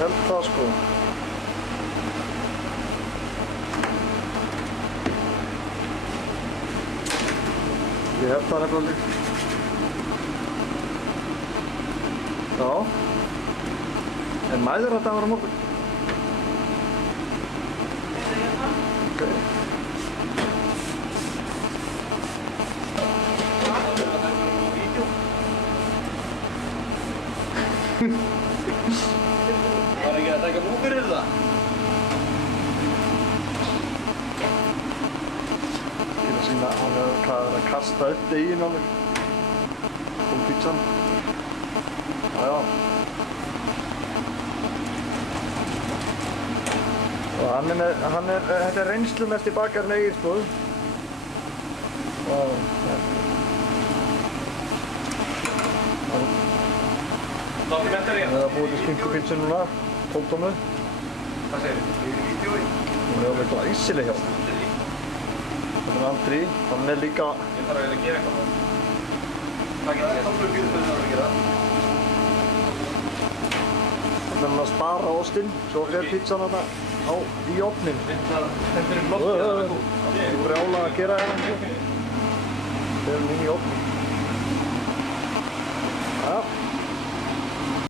held það sko. Ég held það nefnilega. Já. En mæður þetta að vera morgun? Ok. Var ekki að taka nú fyrir það? Til að sýna að hann er að kasta upp deginn alveg. Kom pizzan. Já. Og þetta er reynslumesti bakarinn Egilsbúð. Og Dokumentari? Við erum að búið til skinkupizzu núna, 12 tómu. Hvað segir þið? Í vídeói? Hún er alveg glæsileg hjá. Þetta er Andri, hann er líka... Ég þarf að gera eitthvað. Hvað getur ég? Það er fyrir að gera. Hann er að spara ostinn, svo fer pizzan í ofnin. Þetta er blokkið að vera góð. Þú er brjálað að gera hérna. Fer hann inn í ofnin. Já.